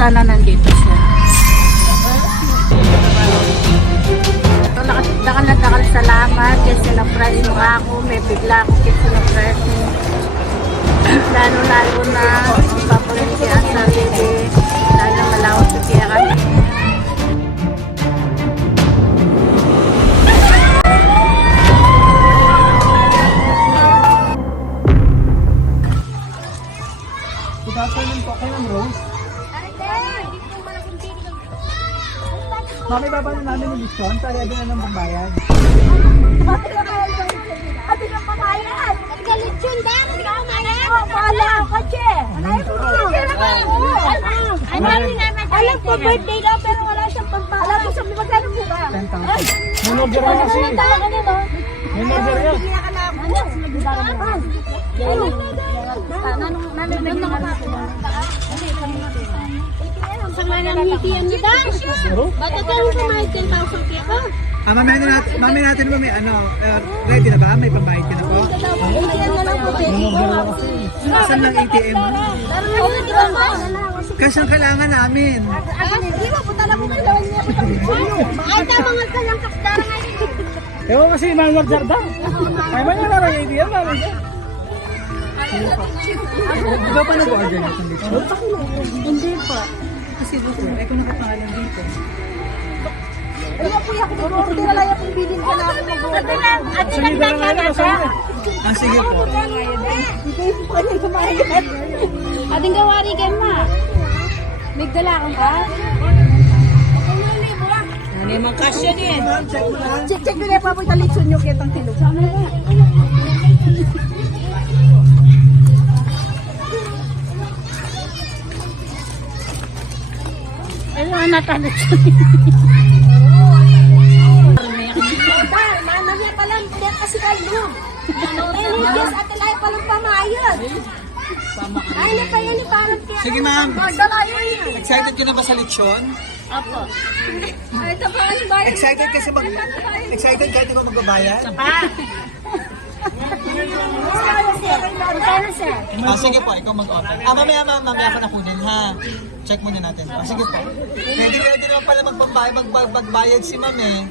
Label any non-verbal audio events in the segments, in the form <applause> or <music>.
sana nandito siya. Dakal na dakal salamat kasi sinaprise mo ako. May bigla ako kasi sinaprise mo. <clears throat> Lalo-lalo na papulit kaya sa sarili. Lalo malawak sa kaya kami. Good afternoon po kayo, Rose. Mami, baba na namin yung lisyon para doon na ng pambayad. Ate pamayan! Ate ka lechon din! Ate ka pamayan! Oh, bahala ang kotse! Alam ko birthday daw pero wala siyang pagbabayad. Alam ko sa magkano po ba? 10,000. Manoger na kasi. Talaga nito? Manoger yan. Sa mga ngitian niya daw. Ba't ikaw yung kumain 10,000 kaya ko? Ah, mami natin, mami natin ba may ano, eh, ready na ba? May pambayad ka na po? Ngitian na lang po. Saan lang ATM? Kasi ang kailangan namin. Di ba punta lang ko kayo lawan niya sa Ay, tama nga ka lang kapdara ngayon. Ewan kasi manager Jarda. Ay, ba yung larang ATM? Manager. Ikaw pa nag-order nito dito? Hindi po. Kasi gusto, eh kung nakapangalan dito. Ano po yung ako order na lang yung bilin ka na ako mag-order. Ate dala nga na, kasama. Ah, sige po. Hindi po kayo kumain. Ating gawari ka ma. Nagdala kang ka? Ano yung kasya din? Ma'am, check mo lang. Check check nyo pa po yung litson nyo kitang tilog. Sama na Ayun, ang natanong Mana niya pa lang, hindi kasi kayo. Ay, yes, ate Lai pa lang pamayad. Ay, na kaya ni parang kaya. Sige, ma'am. Excited ka na ba sa lechon? Apo. Ay, ito pa ang bayad. Excited kasi mag... Excited kahit ikaw magbabayad? Pa! Magkano, sir? Ah, sige po, ikaw mag-open. Ah, mamaya, ma'am, mamaya ako na ha? Check muna natin. Ah, sige po. Ready, ready naman pala magpambayad, mag, mag, magbayad si ma'am, eh.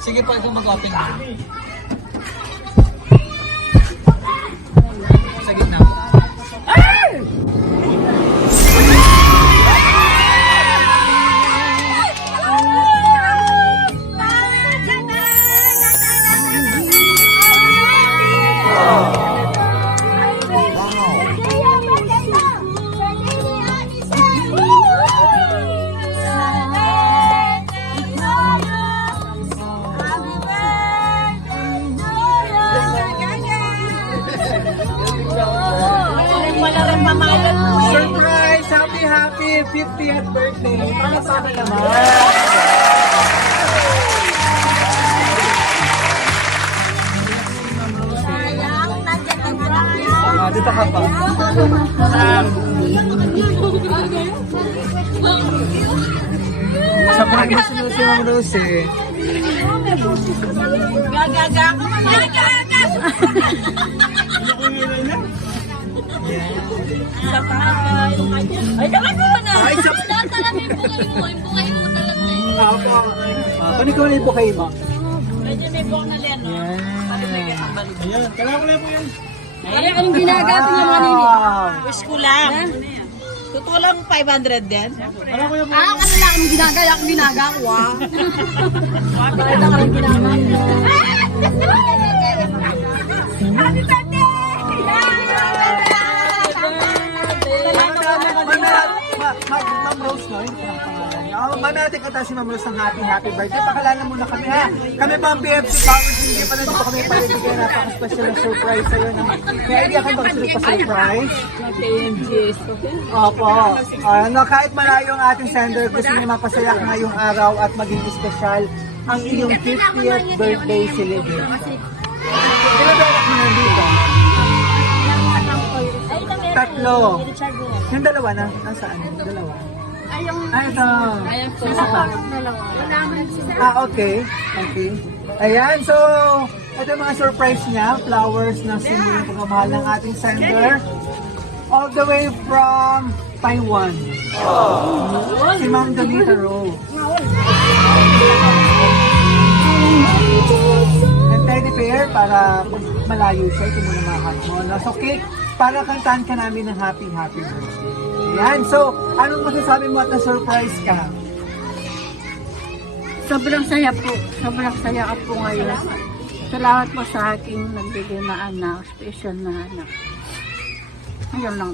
Sige po, ikaw mag-open. Sa gitna. Wala Ma'am Rose eh. Gagaga ako. Gagaga! Ay, naman mo na! Ay, sa... Talamin po kayo mo, yung po kayo mo talaga. Ah, po. Ah, Kunin ko na po kayo, ma'am. Medyo may buhok na yan, no? Ayan, kailangan ko lang po yan. Ay, anong ginagawa niyo mga nini? Wish ko lang. Totoo lang 500 din. Alam ko yan po. Ah, ano lang ang ginagaya kong ginagawa. Bakit ang ang ginagawa? Happy birthday! Ma'am Rose, no? Oh, Ma'am natin kata si Ma'am Rose ng happy, happy birthday. Pakilala muna kami, ha? Kami pa ang BFC Powers. Hindi pa nandito kami palibigyan napaka-special na surprise sa'yo. Na, may idea ka ba kasi pa-surprise? Opo. Ano, kahit malayo ang ating sender, gusto niya mapasaya ngayong araw at maging special ang iyong 50th birthday celebration. Ilan ba anak mo? Tatlo. Yung dalawa na, nasaan? Yung. Ay, Ah, ito. nasa parang dalawa. Ah, okay. Okay. Ayan, so, ito yung mga surprise niya. Flowers na simbolo ng pagmamahal ng ating sender. O, all the way from Taiwan. Si Ma'am Donita Rose. And teddy bear para malayo siya, ito muna mahal mo. No? So cake, para kantahan ka namin ng happy, happy birthday. Yan. So, anong masasabi mo at na-surprise ka? Sobrang saya po. Sobrang saya ka po ngayon. Salamat po sa aking nagbigay na anak, special na anak. Ayun lang.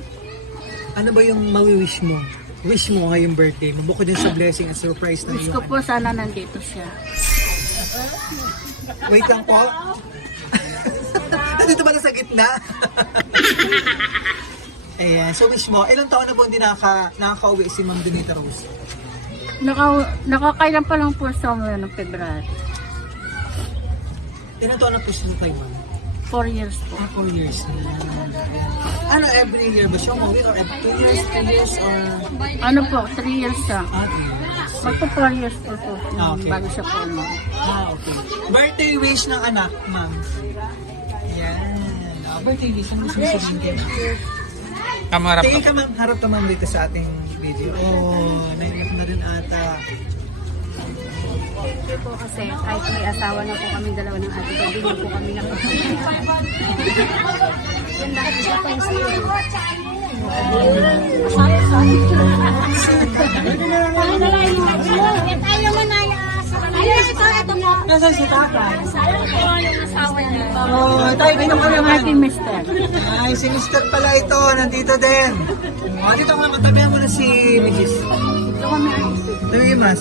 Ano ba yung mawi-wish mo? Wish mo ngayong birthday mo? Bukod din sa blessing at surprise na Wish yun. ko po sana nandito siya. Wait lang po. <laughs> Nandito ba na sa gitna? <laughs> Ayan, so wish mo, ilang taon na po hindi nakaka, nakaka-uwi si Ma'am Donita Rose? Naka, nakakailan pa lang po sa mga ng February. Ilang taon na po siya kay Ma'am? Four years po. Ah, four years na. Ayan. Ano, every year ba siya umuwi? Or every two years, three years, or... Ano po, three years siya. Ah, three years. Magpo four years po po. Ah, okay. Bago siya po umuwi. Ah, okay. Birthday wish ng anak, Ma'am. Yan. Ah, birthday wish. Ano gusto mo sabihin? Kamarap Tingin ka ma'am, harap ka ma'am dito sa ating video. Oh, naiyak na rin ata. Hindi po kasi kahit may asawa na po kami dalawa ng ate ko, hindi na po kami nakapagpapalala. Yan lang siya po yung sa'yo. Tayo mo na Ayun, ito, ito mo. Nasaan si Tata? Sayang po yung asawa niya. Oh, tayo dito ka Yung naman. ating mister. Ay, si Mr. pala ito, nandito din. Oh, dito ka matabihan mo na si Mrs. Ito kami yung mas.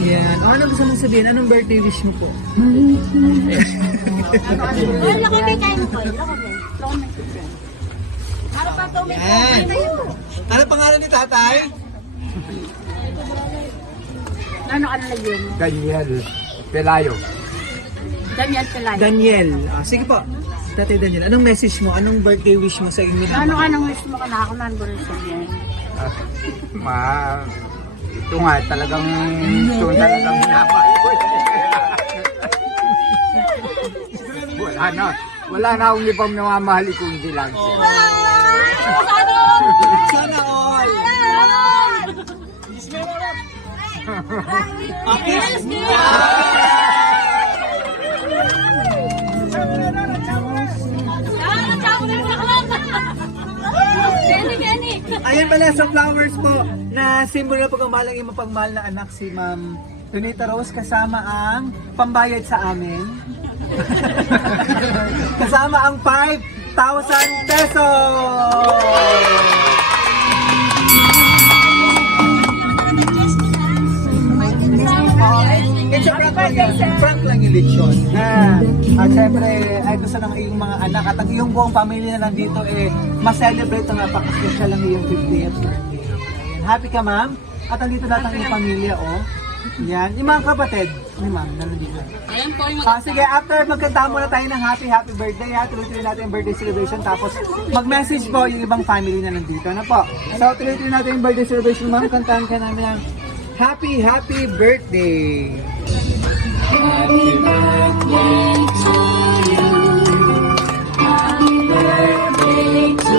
Yan. Oh, ano gusto mong sabihin? Anong birthday wish mo po? Wala kami kain mo po. Wala kami. Para pa ito, may Yan. Ano pangalan ni tatay? Ano ano lang yun? Daniel Pelayo. Daniel Pelay. Daniel. Ah, sige po. Tatay Daniel, anong message mo? Anong birthday wish mo sa inyo? Ano ka nang wish mo ka na ako nandun rin sa yan? Ah, ma ito nga talagang ito talagang minamahal ko. eh. wala na. Wala na akong ibang namamahal kundi lang. siya. Sana all! Okay. Benny, Ayan pala sa flowers po na simbolo ng pagmamahal ng iyong na anak si Ma'am Donita Rose kasama ang pambayad sa amin. <laughs> kasama ang 5,000 pesos! It's a prank lang lang yung. Ha. At syempre, ay gusto ng iyong mga anak at ang iyong buong pamilya na nandito eh, ma-celebrate ang napaka-special ang iyong 50th birthday. Ayan. Happy ka, ma'am? At andito lahat ang iyong pamilya, oh. Yan. Yung mga kapatid ni ma'am na nandito. Ayan po yung Ah, sige, after magkanta muna tayo ng happy, happy birthday ha. Tuloy-tuloy natin yung birthday celebration. Tapos mag-message po yung ibang family na nandito. Ano po? So, tuloy-tuloy natin yung birthday celebration. Ma'am, kantahan ka namin ng happy, happy birthday. So, wish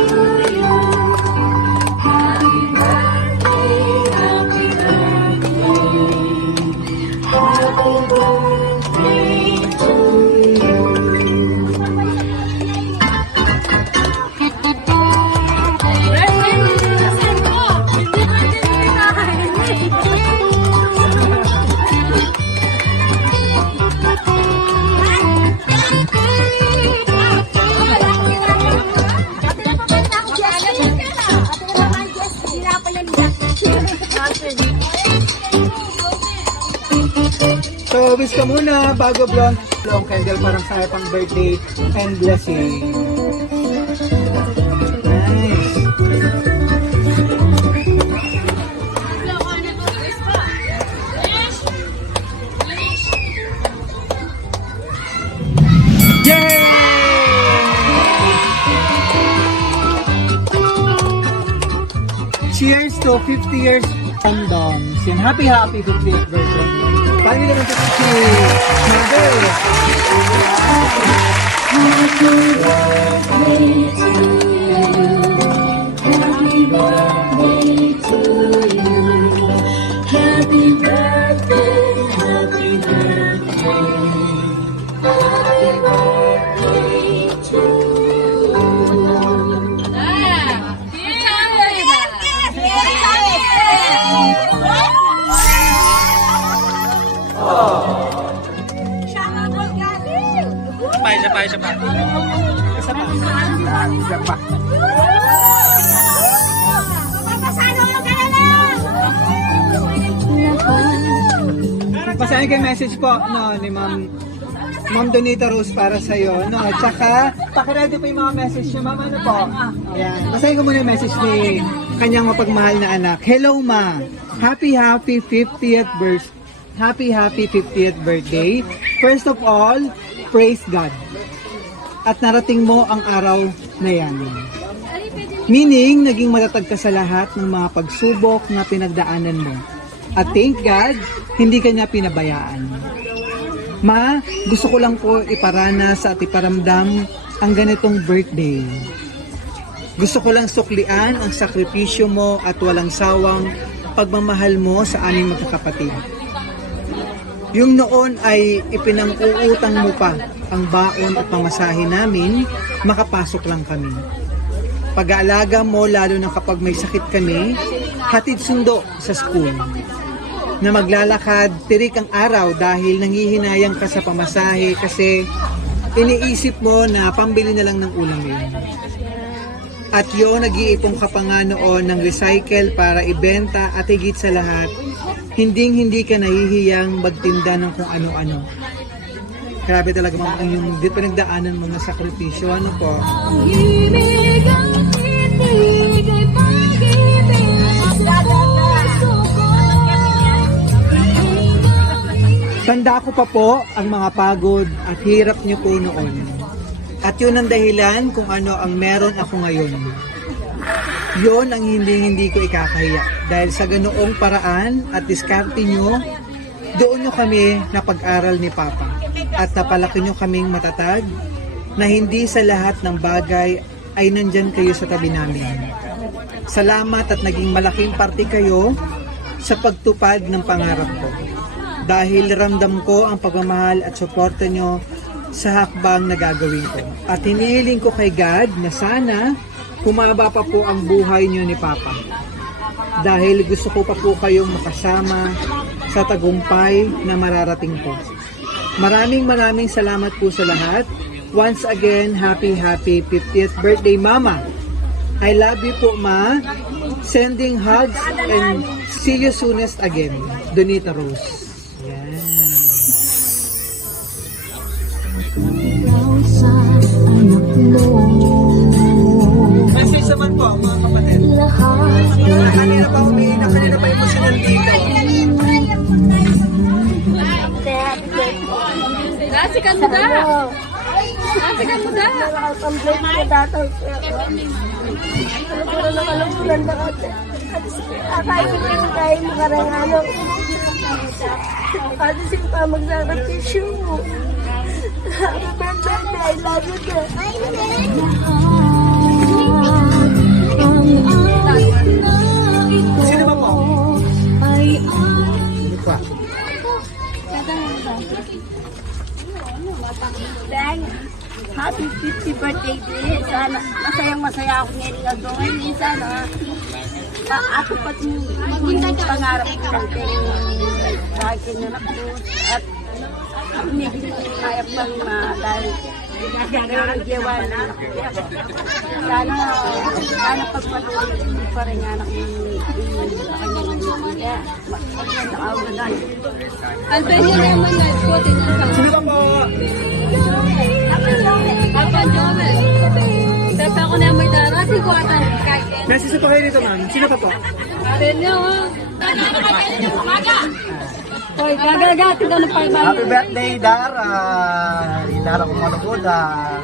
ka muna bago blonde. Long candle parang sa pang birthday and blessing. Yay! Cheers to 50 years condoms and happy happy 50th birthday. Paano naman ito si Mother? Po no, ni Ma'am Ma'am Donita Rose para sa iyo. No, at saka pakiready po yung mga message niyo, Ma'am. Ano po? Ayan. Basahin ko muna yung message ni kanyang mapagmahal na anak. Hello, Ma. Happy, happy 50th birthday. Happy, happy 50th birthday. First of all, praise God. At narating mo ang araw na yan. Meaning, naging matatag ka sa lahat ng mga pagsubok na pinagdaanan mo. At thank God, hindi ka niya pinabayaan. Ma, gusto ko lang po iparanas at iparamdam ang ganitong birthday. Gusto ko lang suklian ang sakripisyo mo at walang sawang pagmamahal mo sa aming magkakapatid. Yung noon ay ipinang-uutang mo pa ang baon at pamasahe namin, makapasok lang kami. Pag-aalaga mo lalo na kapag may sakit kami, hatid sundo sa school. Na maglalakad, tirik ang araw dahil nangihinayang ka sa pamasahe kasi iniisip mo na pambili na lang ng ulam yun. At yun, nag-iipong ka pa nga noon ng recycle para ibenta at higit sa lahat, hinding hindi ka nahihiyang magtinda ng kung ano-ano. Grabe talaga mga yung pinagdaanan mo na sakripisyo. Ano po? Ang Tanda ko pa po ang mga pagod at hirap niyo po noon. At yun ang dahilan kung ano ang meron ako ngayon. Yun ang hindi-hindi ko ikakahiya. Dahil sa ganoong paraan at diskarte nyo, doon nyo kami napag-aral ni Papa. At napalaki nyo kaming matatag na hindi sa lahat ng bagay ay nandyan kayo sa tabi namin. Salamat at naging malaking parte kayo sa pagtupad ng pangarap ko. Dahil ramdam ko ang pagmamahal at suporta nyo sa hakbang na gagawin ko. At hinihiling ko kay God na sana humaba pa po ang buhay nyo ni Papa. Dahil gusto ko pa po kayong makasama sa tagumpay na mararating ko. Maraming maraming salamat po sa lahat. Once again, happy happy 50th birthday Mama. I love you po Ma. Sending hugs and see you soonest again. Donita Rose. Message naman po mga kapatid. Kanina pa umiin na kanina pa emotional dito. Nasikan mo da! Nasikan mo da! Nakakamblet mo data. Puro nakalungsulan na kasi. Kakaibin mo yung tayo makarangano. Kasi sila pa magsakat tissue. Happy birthday! I love you, te. Sino ba po? Hindi pa. Thank Happy 50 birthday, dear. Sana masayang masaya ako ngayon na doon. Minsan, ah, ha? Ako pati yung pangarap ko. Dahil kanya na po. At kaya pang uh, dahil mayroong jawan na sana sana pagpatuloy hindi pa rin anak ang pension naman na po, tinanong. Sino ka po? Kapan Jome. Kapan Jome. Tapos ako na may dara, si Kuwatan. Nasa sa pahay dito, ma'am. Sino pa po? Karen niyo, ah. ha? Karen niyo, umaga! Hoy, gagagati ka ng pagbago. Happy birthday, Dar. Uh, Dar ako manugod. Ah,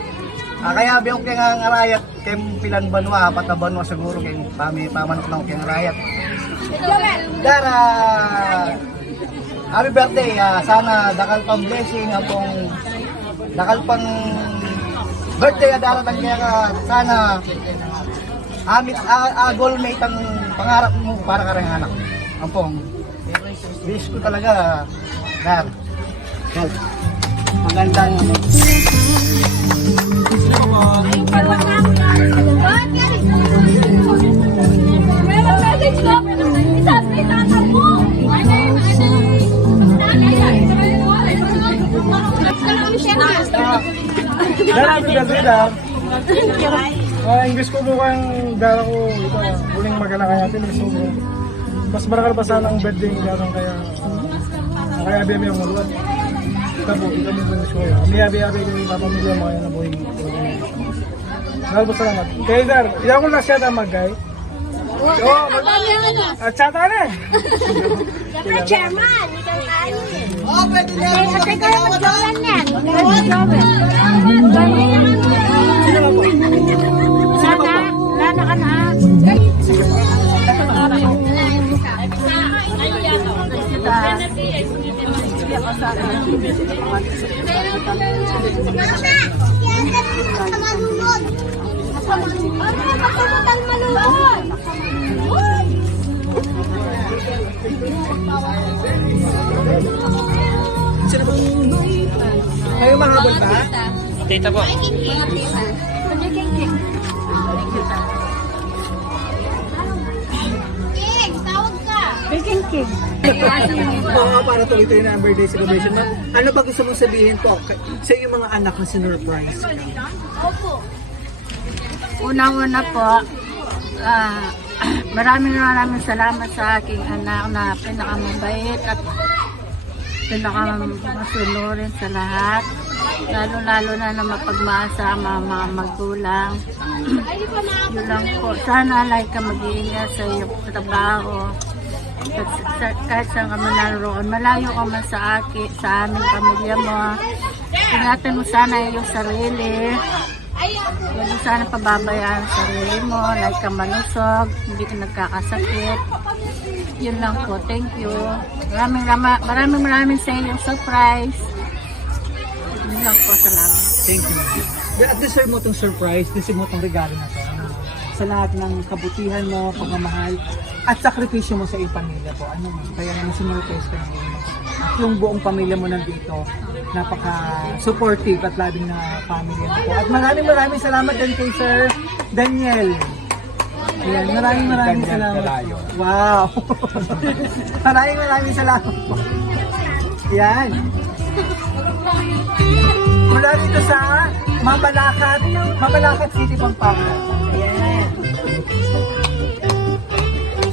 ah, kaya biyong kaya nga ngarayat kay pilan banwa, pata banwa siguro kay pami pamanok na kay ngarayat. Dar, ah, happy birthday. Ah, sana dakal pang blessing apong dakal pang birthday na darating kaya ka sana amit a, agol may itang pangarap mo para karang anak. Ampong wish ko talaga, Dar. Magandang... Ano. Dara ko kasi dam. Ah, English ko mukhang dara ko ito. Huling magana kaya. English ko mukhang. Mas marakal pa sana ang birthday ng darang kaya. ah, Kaya biya may umuluan. Tabo, ito mo English ko. Kami abi abi yung papamilya mo kaya na buhay. Po salamat. Kaya Dar, iyan ko na siya na mag-guy. Oh, mag- at chat na eh. Siyempre, chairman, ikaw tayo eh. Oh, pwede na. Ay, ate kayo mag-jowan yan. Mag-jowan. Ano, magpapatang malulod. Kayo mahabol ba? King, ka. Oo, para tuloy-tuloy na ang birthday celebration. Ma'am, ano ba gusto mong sabihin po sa iyong mga anak na sinurprise? Unang-una po, ah, <clears throat> maraming maraming salamat sa aking anak na pinakamabait at pinakamasunurin sa lahat. Lalo-lalo na na mapagmasa ang mga, mga magulang. <clears throat> Yun lang po. Sana like ka mag-iingat sa iyong trabaho. Kahit saan kami naroon, malayo ka man sa akin, sa aming pamilya mo. Ingatan mo sana iyong sarili. Huwag mo sana pababayaan ang sarili mo, like ka malusog, hindi ka nagkakasakit. Yun lang po, thank you. Maraming, rama, maraming maraming sa inyong surprise. Yun lang po, salamat. Thank you. At deserve mo itong surprise, deserve mo itong regalo na to. Sa lahat ng kabutihan mo, pagmamahal, at sakripisyo mo sa iyong pamilya po. Ano? Kaya naman sinurprise ka ng At yung buong pamilya mo nandito, napaka-supportive at labing na family mo po. At maraming maraming salamat din kay Sir Daniel. Ayan, maraming maraming salamat. po. Wow! <laughs> maraming maraming salamat po. Yan. Mula dito sa Mabalacat, Mabalacat City, Pampanga.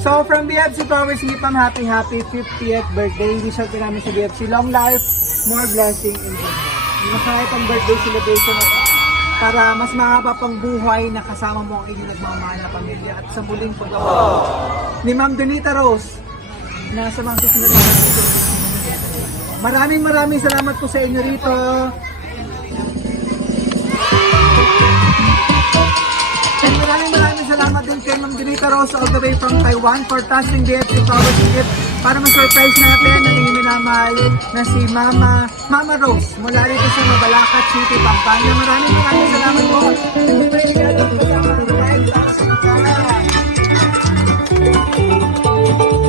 So from BFC Powers, hindi pang happy happy 50th birthday. Wish out namin sa BFC. Long life, more blessing in the Masaya pang birthday celebration at para mas mahaba pang buhay na kasama mo ang inyong nagmamahal na pamilya at sa muling paggawa ni Ma'am Donita Rose na sa mga susunod na. Maraming maraming salamat po sa inyo rito. Kay Ma'am Denita Rosa all the way from Taiwan for trusting BFC Power Gift para ma-surprise natin ang inyong na si Mama Mama Rose mula rito sa Mabalacat City, Pampanga. Maraming maraming salamat po. Bye-bye!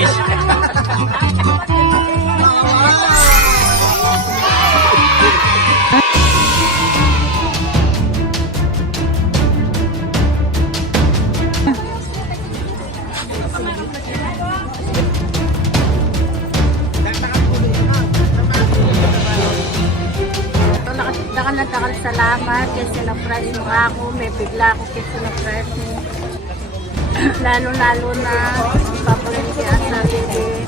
Kiss. Dakal na dakal salamat kasi sinurprise mo ako. May bigla ako kasi sinurprise mo. <clears throat> Lalo-lalo na papalit siya sa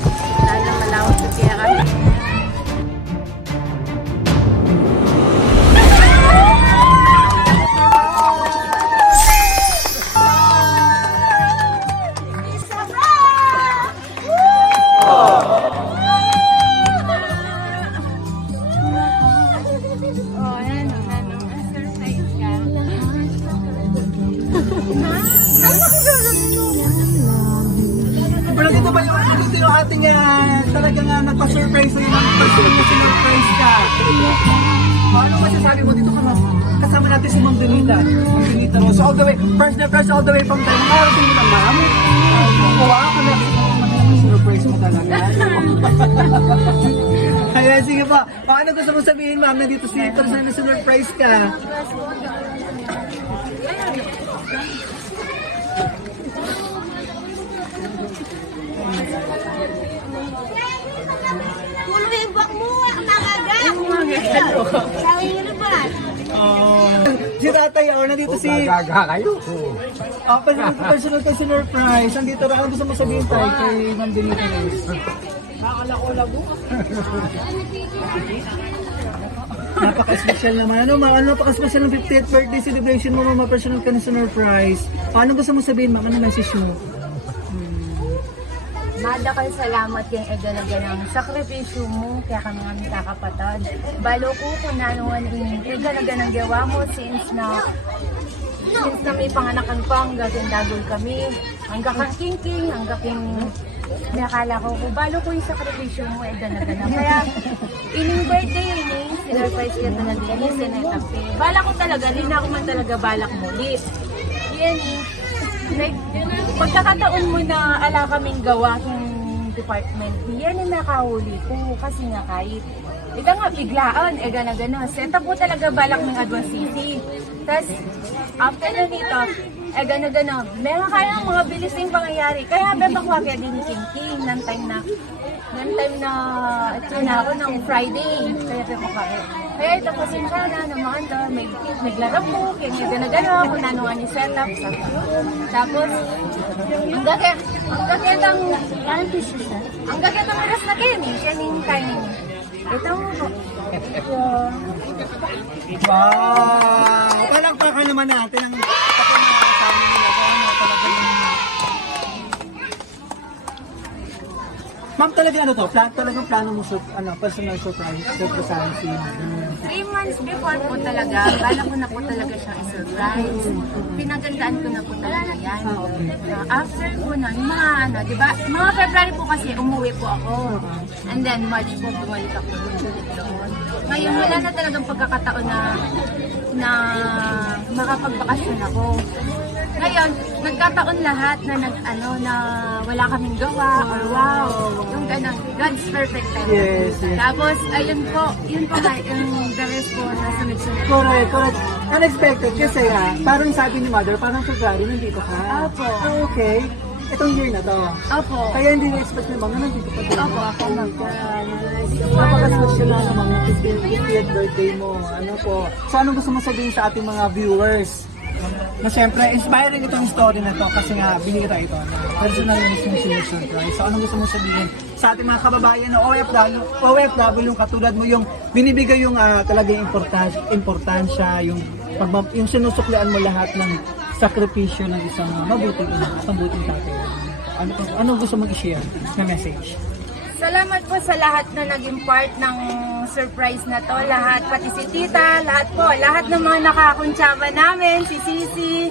Dito ba yung, dito yung ating uh, talagang uh, nagpa-surprise sa'yo ng surprise ka. Ano masasabi mo dito ka? Kasama natin si Ma'am Benita. Ma'am Benita Rosa. All the way, first na first all the way from Taiwan. Nakarating mo na, ma'am. Kuha ka na. Surprise mo talaga. <laughs> Kaya sige pa. O, ano gusto mo sabihin, ma'am, na dito si Ito na surprise ka? Sabi mo naman. Si tatay, oh, nandito si... Gaga kayo. Oh, personal, personal to surprise. Nandito rin. Ano gusto mo sabihin tayo kay Ma'am Denita Reyes? Napaka-special naman. Ano, ma, ano, napaka-special ng 50th birthday celebration mo, mama, personal ka na surprise. Paano gusto mo sabihin, ma'am? Ano message mo? Madakal salamat yung egalaga ng sakripisyo mo kaya kami nga kakapatad. Balo ko kung nanuwan yung egalaga ng gawa mo since na since na may panganakan pa hanggang dagol kami. Hanggang kang king hanggang king nakala ko balo ko yung sakripisyo mo egalaga na. Kaya ining birthday ini sinurprise ka talaga ini sinetapi. Bala ko talaga, hindi na ako man talaga balak muli. Yan eh. Like, pagkakataon mo na ala kaming gawa ng department, yan ang nakahuli ko kasi nga kahit ito nga, biglaan, eh gana gana. Set up ko talaga balak ng Adwa City. Tapos, after na nito, eh gana gana. Meron kayang mga bilising pangyayari. Kaya beba ko agad din King King ng time na ng time na ito na ako ng Friday. Kaya beba ko agad. Kaya ito pasensya na naman to. May, naglarap ko, kaya nga gana gana ako nanuhan ni setup. Tapos, ang gagawin, ang gagawin ang, ang gagawin ang oras na kayo, eh. Yan yung timing. Ito mo po. Wow! Palakpakan naman natin ang kapanasabi nila. Ano talaga Ma'am, talaga ano to? Plan, talagang plano mo sur, ano, personal surprise. Surprise si Three months before po talaga, bala ko na po talaga siyang i-surprise. Pinagandaan ko na po talaga yan. Uh, after po nun, yung mga ano, di ba? Mga February po kasi umuwi po ako. And then March po bumalik ako ulit doon. Ngayon wala na talagang pagkakataon na na makapagbakasyon ako. Ngayon, nagkataon lahat na nag ano na wala kaming gawa or wow, yung ganun. God's perfect time. Yes, yes. Tapos, ayun po, yun po nga, yung the rest po na sunod-sunod. Correct, correct. Unexpected kasi ah, parang sabi ni mother, parang February nandito ka. Opo. Ah, okay. Itong year na to. Opo. Kaya hindi na-expect ni mama nandito pa din. Opo, ako na. Napaka-special na naman yung 50th birthday mo. Ano po. So anong gusto mo sabihin sa ating mga viewers? Na syempre, inspiring itong story na to kasi nga binira ito. Personal mismo surprise. So anong gusto mo sabihin sa ating mga kababayan na OFW, OFW katulad mo yung binibigay yung ah, talagang importansya, importansya yung pag, yung sinusuklian mo lahat ng sakripisyo ng isang uh, mabuting ina, mabuting tatay. Ano, ano gusto mong i-share na message? Salamat po sa lahat na naging part ng surprise na to. Lahat, pati si Tita, lahat po. Lahat ng mga nakakuntsaba namin, si Sisi,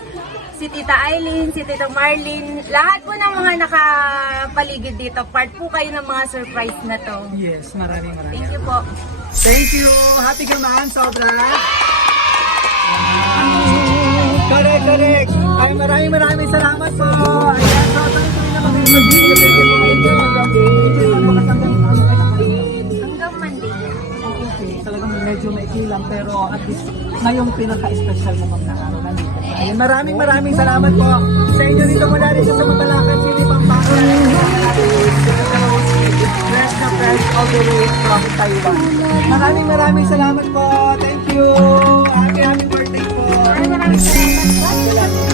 si Tita Eileen, si Tito Marlene. Lahat po ng mga nakapaligid dito. Part po kayo ng mga surprise na to. Yes, maraming maraming. Thank you po. Thank you! Happy ka man, sobra! Correct, correct! Ay, maraming maraming salamat po! Ayan, so Talagang medyo maikli lang pero at least ngayong pinaka-special naman na araw na dito. Maraming maraming salamat po sa inyo dito mula dito sa Mabalacan City, Pampanga. Fresh na fresh all the way from Taiwan. Maraming maraming salamat po. Thank you. Happy happy birthday po. Maraming maraming salamat.